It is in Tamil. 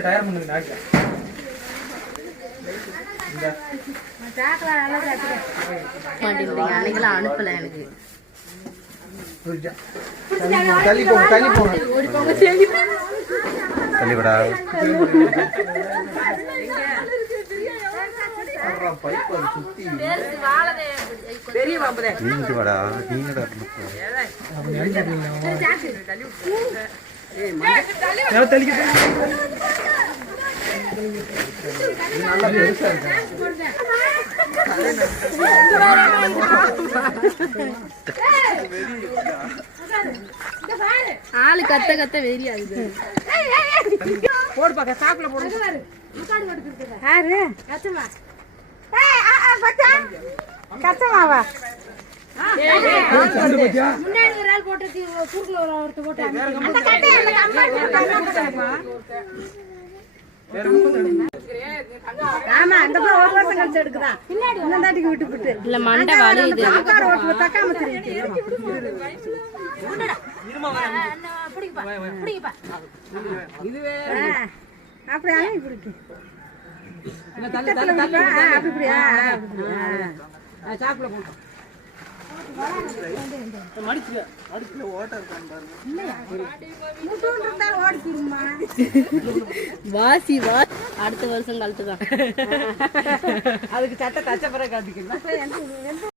டயர் பண்ணுங்க நாக்கு அன்னைக்கெல்லாம் அனுப்பல எனக்கு தள்ளி போங்க தள்ளிவிடா நீங்க வாடா நீங்கடா ஆளு கத்த கத்த வெறியாகுது போடு பாக்க சாக்குல போடு யாரு கச்சமா கச்சமாவா முன்னாடி ஒரு ஆள் போட்டு குறுக்குல ஒரு ஒருத்தர் போட்டு அந்த கட்டைய அந்த ஆமா அந்த ஒரு வருஷம் கழிச்சு எடுக்குதான் பின்னாடி இந்த தாட்டிக்கு விட்டு விட்டு இல்ல மண்டை வலியுது சாக்கார ஓட்டு தக்காம தெரியுது இதுவே அப்படி அலை பிடிக்கும் சாக்குல போட்டு வாசி வா அடுத்த வருஷம் கழட்டுதான் அதுக்கு சட்டை தச்ச பிறகு காட்டிக்கலாம்